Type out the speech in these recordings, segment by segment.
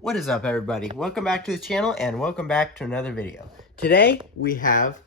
What is up, everybody? Welcome back to the channel and welcome back to another video. Today we have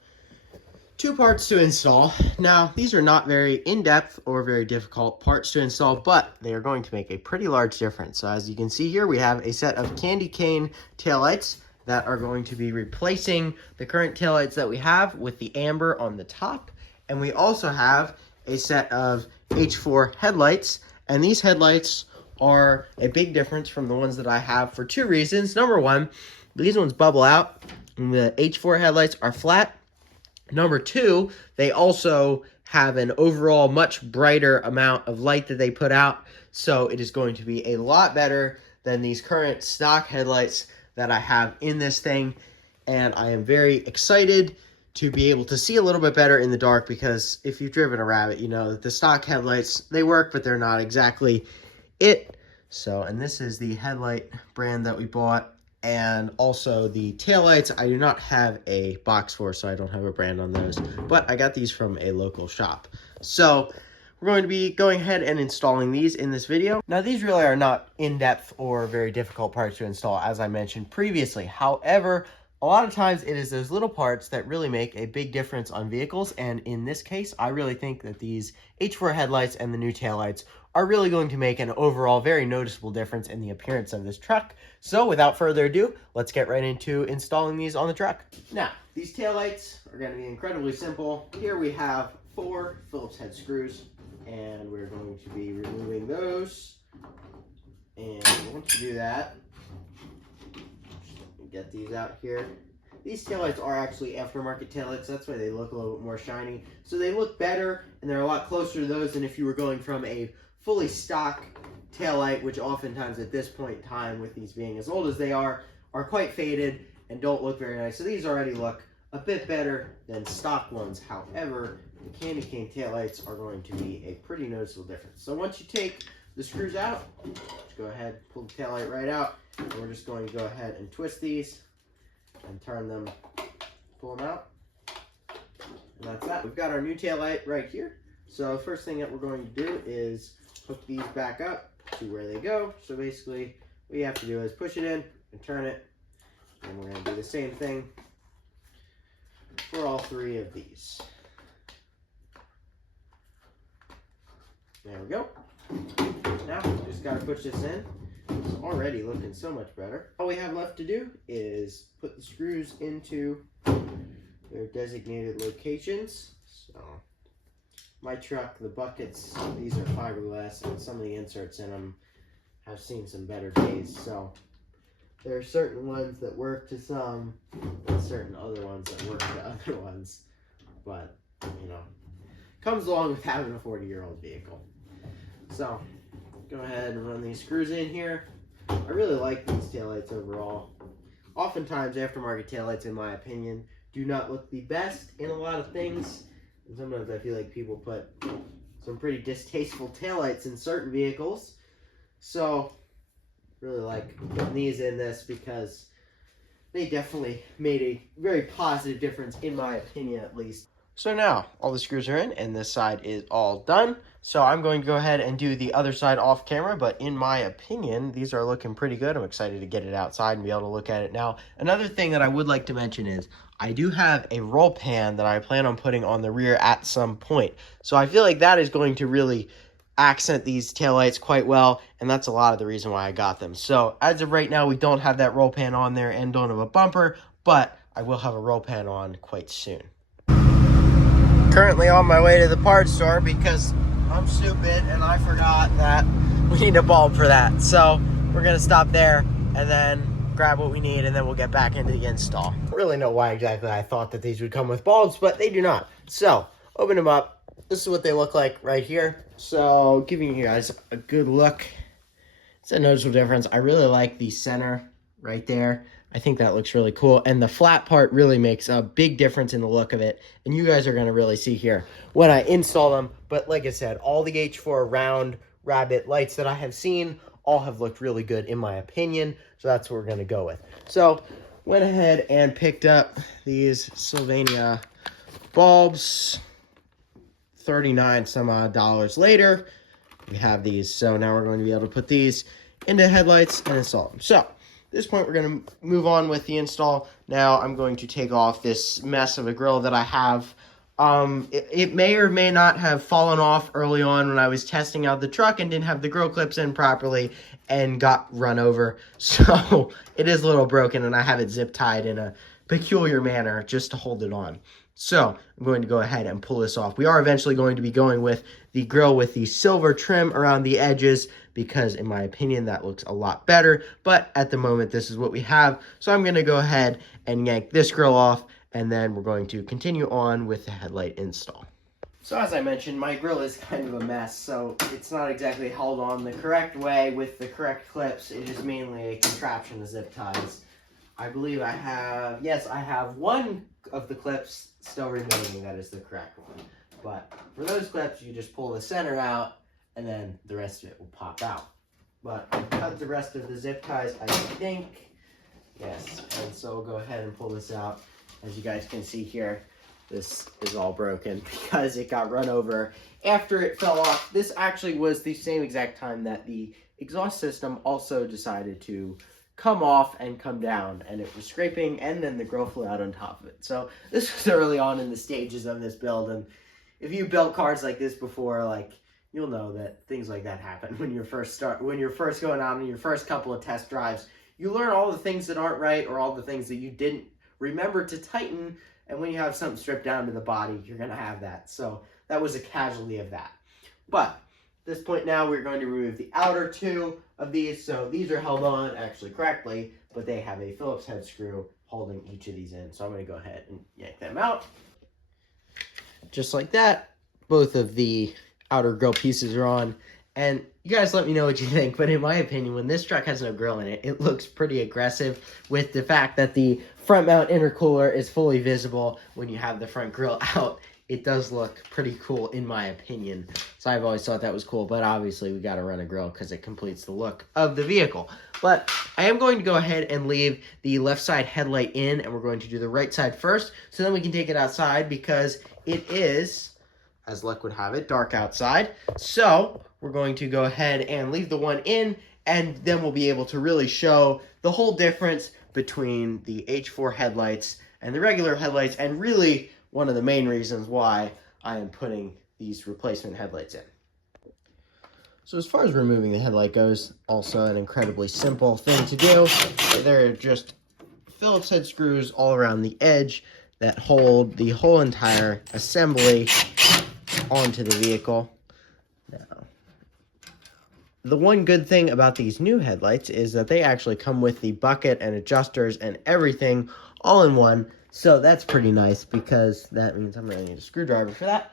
two parts to install. Now, these are not very in-depth or very difficult parts to install, but they are going to make a pretty large difference. So as you can see here, we have a set of candy cane taillights that are going to be replacing the current taillights that we have with the amber on the top. And we also have a set of H4 headlights, and these headlights are a big difference from the ones that I have for two reasons. Number one, these ones bubble out, and the H4 headlights are flat. Number two, they also have an overall much brighter amount of light that they put out, so it is going to be a lot better than these current stock headlights that I have in this thing, and I am very excited to be able to see a little bit better in the dark, because if you've driven a Rabbit, you know that the stock headlights, they work, but they're not exactly it. So, and this is the headlight brand that we bought, and also the taillights I do not have a box for, so I don't have a brand on those, but I got these from a local shop. So we're going to be going ahead and installing these in this video. Now, these really are not in-depth or very difficult parts to install, as I mentioned previously. However, a lot of times it is those little parts that really make a big difference on vehicles, and in this case, I really think that these H4 headlights and the new taillights are really going to make an overall very noticeable difference in the appearance of this truck. So without further ado, let's get right into installing these on the truck. Now, these taillights are going to be incredibly simple. Here we have 4 Phillips head screws, and we're going to be removing those. And once you do that, get these out here. These taillights are actually aftermarket taillights. That's why they look a little bit more shiny. So they look better, and they're a lot closer to those than if you were going from a fully stock taillight, which oftentimes at this point in time, with these being as old as they are quite faded and don't look very nice. So these already look a bit better than stock ones. However, the candy cane taillights are going to be a pretty noticeable difference. So once you take the screws out, just go ahead, pull the taillight right out, and we're just going to go ahead and twist these and turn them, pull them out, and that's that. We've got our new taillight right here. So first thing that we're going to do is hook these back up to where they go. So basically what you have to do is push it in and turn it, and we're going to do the same thing for all 3 of these. There we go. Now just got to push this in. It's already looking so much better. All we have left to do is put the screws into their designated locations. So my truck, the buckets, these are fiberglass, and some of the inserts in them have seen some better days. So there are certain ones that work to some, and certain other ones that work to other ones. But, you know, comes along with having a 40-year-old vehicle. So go ahead and run these screws in here. I really like these taillights overall. Oftentimes, aftermarket taillights, in my opinion, do not look the best in a lot of things. And sometimes I feel like people put some pretty distasteful taillights in certain vehicles. So, really like putting these in this because they definitely made a very positive difference, in my opinion at least. So now, all the screws are in, and this side is all done. So I'm going to go ahead and do the other side off camera, but in my opinion, these are looking pretty good. I'm excited to get it outside and be able to look at it now. Another thing that I would like to mention is I do have a roll pan that I plan on putting on the rear at some point. So I feel like that is going to really accent these taillights quite well, and that's a lot of the reason why I got them. So as of right now, we don't have that roll pan on there and don't have a bumper, but I will have a roll pan on quite soon. Currently on my way to the parts store because I'm stupid and I forgot that we need a bulb for that. So we're going to stop there and then grab what we need, and then we'll get back into the install. I don't really know why exactly I thought that these would come with bulbs, but they do not. So open them up. This is what they look like right here. So giving you guys a good look. It's a noticeable difference. I really like the center right there. I think that looks really cool, and the flat part really makes a big difference in the look of it, and you guys are going to really see here when I install them. But like I said, all the H4 round Rabbit lights that I have seen all have looked really good in my opinion, so that's what we're going to go with. So went ahead and picked up these Sylvania bulbs. 39 some odd dollars later, we have these. So now we're going to be able to put these into headlights and install them. So this point, we're going to move on with the install. Now, I'm going to take off this mess of a grill that I have. It may or may not have fallen off early on when I was testing out the truck and didn't have the grill clips in properly and got run over. So it is a little broken, and I have it zip tied in a peculiar manner just to hold it on. So I'm going to go ahead and pull this off. We are eventually going to be going with the grill with the silver trim around the edges because, in my opinion, that looks a lot better. But at the moment, this is what we have. So I'm going to go ahead and yank this grill off, and then we're going to continue on with the headlight install. So as I mentioned, my grill is kind of a mess, so it's not exactly held on the correct way with the correct clips. It is mainly a contraption of zip ties. I believe I have one of the clips still remaining that is the correct one. But for those clips, you just pull the center out, and then the rest of it will pop out. But I cut the rest of the zip ties, I think. Yes, and so we'll go ahead and pull this out. As you guys can see here, this is all broken because it got run over after it fell off. This actually was the same exact time that the exhaust system also decided to come off and come down, and it was scraping, and then the grill flew out on top of it. So this was early on in the stages of this build, and if you built cars like this before, like, you'll know that things like that happen when you're first going out on your first couple of test drives. You learn all the things that aren't right or all the things that you didn't remember to tighten, and when you have something stripped down to the body, you're going to have that. So that was a casualty of that. But at this point now, we're going to remove the outer two of these. So these are held on actually correctly, but they have a Phillips head screw holding each of these in. So I'm going to go ahead and yank them out. Just like that, both of the outer grill pieces are on. And you guys let me know what you think, but in my opinion, when this truck has no grill in it, it looks pretty aggressive with the fact that the front mount intercooler is fully visible when you have the front grill out. It does look pretty cool in my opinion. So I've always thought that was cool, but obviously we got to run a grill because it completes the look of the vehicle. But I am going to go ahead and leave the left side headlight in, and we're going to do the right side first, so then we can take it outside because it is, as luck would have it, dark outside. So we're going to go ahead and leave the one in, and then we'll be able to really show the whole difference between the H4 headlights and the regular headlights, and really one of the main reasons why I am putting these replacement headlights in. So as far as removing the headlight goes, also an incredibly simple thing to do. There are just Phillips head screws all around the edge that hold the whole entire assembly onto the vehicle. Now, the one good thing about these new headlights is that they actually come with the bucket and adjusters and everything all in one. So that's pretty nice because that means I'm going to need a screwdriver for that.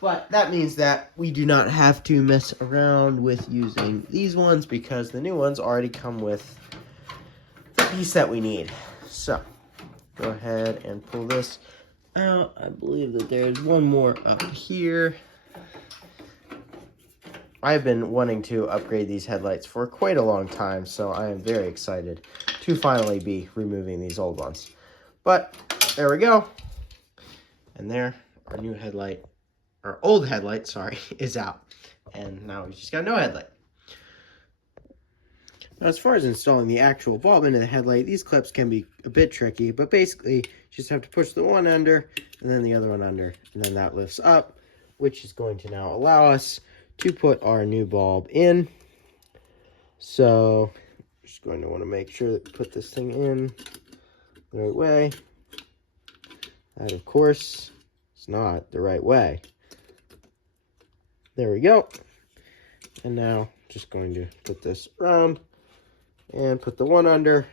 But that means that we do not have to mess around with using these ones because the new ones already come with the piece that we need. So go ahead and pull this out. I believe that there's one more up here. I've been wanting to upgrade these headlights for quite a long time, so I am very excited to finally be removing these old ones. But there we go. And there, our new headlight, our old headlight, sorry, is out. And now we just got no headlight. Now, as far as installing the actual bulb into the headlight, these clips can be a bit tricky, but basically, you just have to push the one under and then the other one under, and then that lifts up, which is going to now allow us to put our new bulb in. So, just going to want to make sure that put this thing in the right way. That, of course, is not the right way. There we go. And now, just going to put this around and put the one under,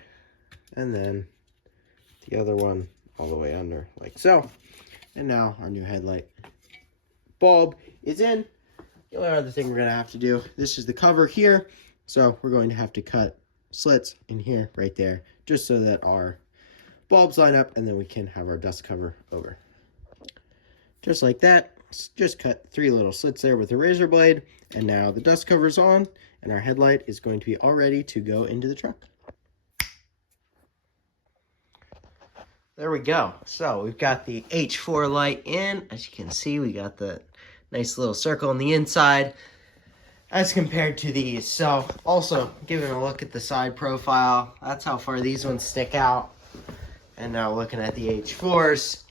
and then the other one all the way under, like so. And now our new headlight bulb is in. The only other thing we're going to have to do, this is the cover here, so we're going to have to cut slits in here, right there, just so that our bulbs line up, and then we can have our dust cover over. Just like that. Just cut 3 little slits there with a razor blade, and now the dust cover's on, and our headlight is going to be all ready to go into the truck. There we go. So we've got the H4 light in. As you can see, we got the nice little circle on the inside. as compared to these. So also giving a look at the side profile, that's how far these ones stick out. And now looking at the H4s,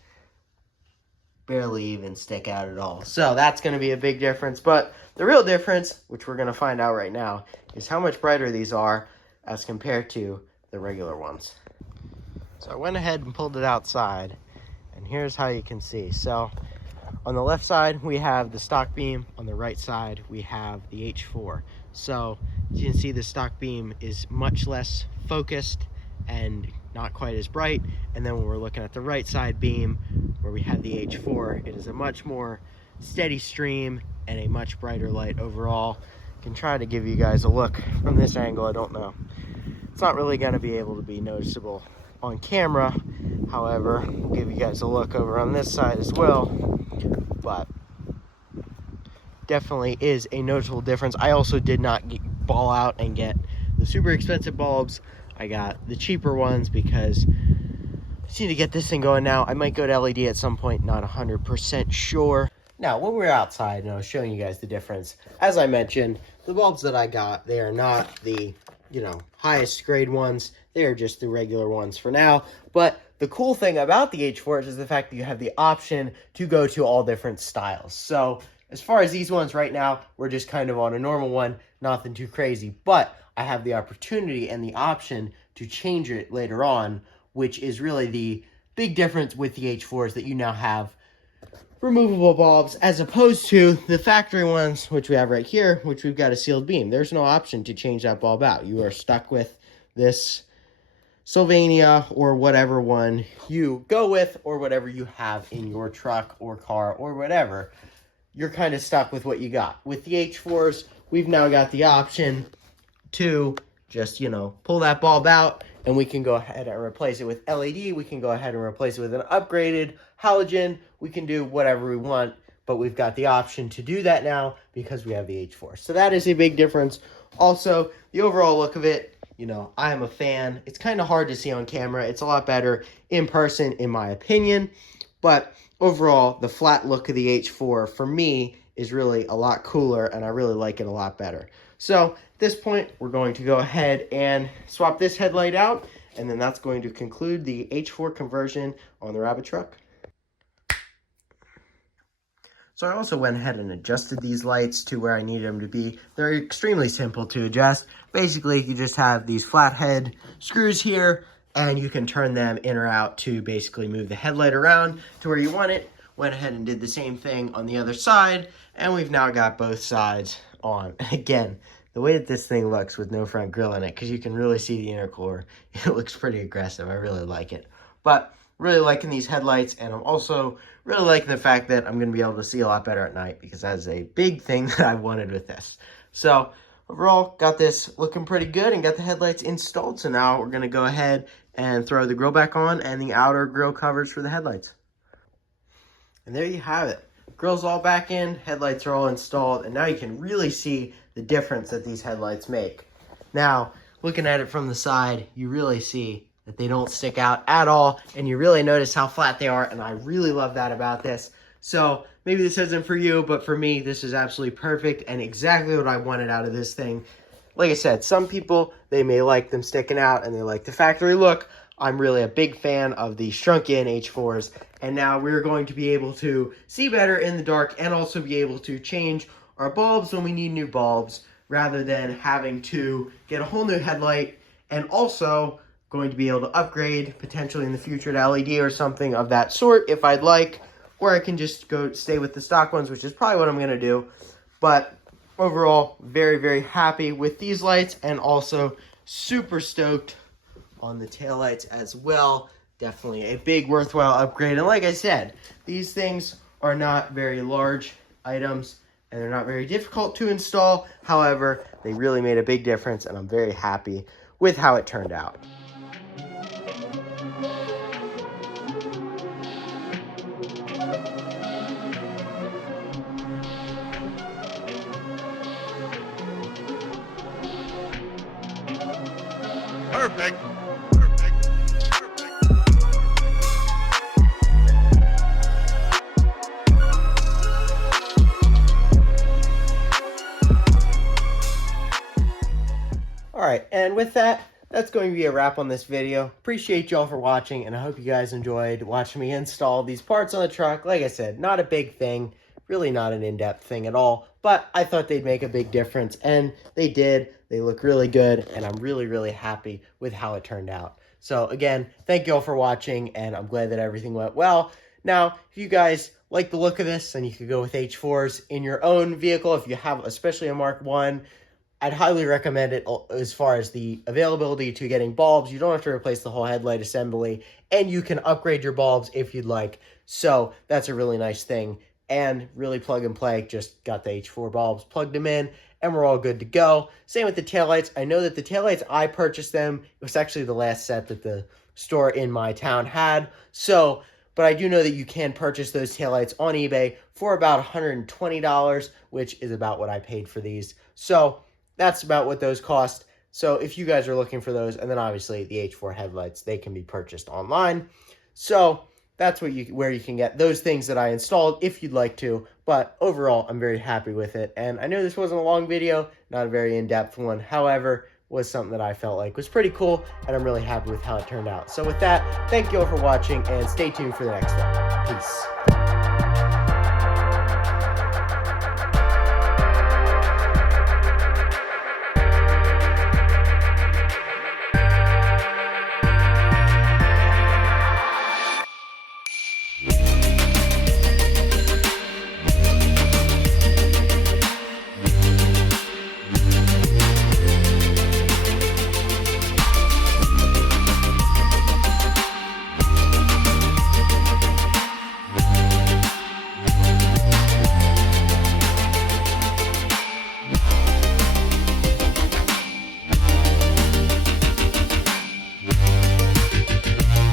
barely even stick out at all. So that's going to be a big difference. But the real difference, which we're going to find out right now, is how much brighter these are as compared to the regular ones. So I went ahead and pulled it outside, and here's how you can see. So on the left side, we have the stock beam. On the right side, we have the H4. So as you can see, the stock beam is much less focused and not quite as bright. And then when we're looking at the right side beam, where we have the H4, it is a much more steady stream and a much brighter light overall. I can try to give you guys a look from this angle. I don't know. It's not really going to be able to be noticeable on camera. However, I'll give you guys a look over on this side as well. But definitely is a noticeable difference. I also did not ball out and get the super expensive bulbs. I got the cheaper ones because I just need to get this thing going now. I might go to LED at some point, not 100% sure. Now, when we're outside and I was showing you guys the difference, as I mentioned, the bulbs that I got, they are not the, highest grade ones. They are just the regular ones for now. But the cool thing about the H4s is the fact that you have the option to go to all different styles. So as far as these ones right now, we're just kind of on a normal one, nothing too crazy. But I have the opportunity and the option to change it later on, which is really the big difference with the H4s, that you now have removable bulbs as opposed to the factory ones, which we have right here, which we've got a sealed beam. There's no option to change that bulb out. You are stuck with this Sylvania or whatever one you go with, or whatever you have in your truck or car or whatever. You're kind of stuck with what you got. With the H4s, we've now got the option to just, pull that bulb out, and we can go ahead and replace it with LED. We can go ahead and replace it with an upgraded halogen. We can do whatever we want, but we've got the option to do that now because we have the H4. So that is a big difference. Also, the overall look of it, I am a fan. It's kind of hard to see on camera. It's a lot better in person, in my opinion. But overall, the flat look of the H4 for me is really a lot cooler, and I really like it a lot better. So at this point, we're going to go ahead and swap this headlight out, and then that's going to conclude the H4 conversion on the Rabbit truck. So I also went ahead and adjusted these lights to where I needed them to be. They're extremely simple to adjust. Basically, you just have these flathead screws here, and you can turn them in or out to basically move the headlight around to where you want it. Went ahead and did the same thing on the other side, and we've now got both sides on. Again, the way that this thing looks with no front grille in it, because you can really see the intercooler, it looks pretty aggressive. I really like it. But really liking these headlights, and I'm also really liking the fact that I'm going to be able to see a lot better at night, because that is a big thing that I wanted with this. So overall, got this looking pretty good and got the headlights installed. So now we're going to go ahead and throw the grille back on and the outer grille covers for the headlights. And there you have it. Grille's all back in, headlights are all installed, and now you can really see the difference that these headlights make. Now, looking at it from the side, you really see that they don't stick out at all, and you really notice how flat they are, and I really love that about this. So maybe this isn't for you, but for me, this is absolutely perfect and exactly what I wanted out of this thing. Like I said, some people, they may like them sticking out and they like the factory look. I'm really a big fan of the shrunk-in H4s, and now we're going to be able to see better in the dark and also be able to change our bulbs when we need new bulbs, rather than having to get a whole new headlight, and also going to be able to upgrade potentially in the future to LED or something of that sort if I'd like, or I can just go stay with the stock ones, which is probably what I'm going to do. But overall, very, very happy with these lights, and also super stoked on the taillights as well. Definitely a big worthwhile upgrade. And like I said, these things are not very large items, and they're not very difficult to install. However, they really made a big difference, and I'm very happy with how it turned out. Perfect. Alright, and with that, that's going to be a wrap on this video. Appreciate y'all for watching, and I hope you guys enjoyed watching me install these parts on the truck. Like I said, not a big thing, really not an in-depth thing at all, but I thought they'd make a big difference, and they did. They look really good, and I'm really, really happy with how it turned out. So again, thank you all for watching, and I'm glad that everything went well. Now, if you guys like the look of this, then you could go with H4s in your own vehicle. If you have especially a Mark 1, I'd highly recommend it as far as the availability to getting bulbs. You don't have to replace the whole headlight assembly, and you can upgrade your bulbs if you'd like. So that's a really nice thing, and really plug and play. Just got the H4 bulbs, plugged them in, and we're all good to go. Same with the taillights. I know that the taillights, I purchased them. It was actually the last set that the store in my town had. So, but I do know that you can purchase those taillights on eBay for about $120, which is about what I paid for these. So that's about what those cost. So if you guys are looking for those, and then obviously the H4 headlights, they can be purchased online. So that's where you can get those things that I installed if you'd like to. But overall, I'm very happy with it. And I know this wasn't a long video, not a very in-depth one. However, was something that I felt like was pretty cool, and I'm really happy with how it turned out. So with that, thank you all for watching, and stay tuned for the next one. Peace.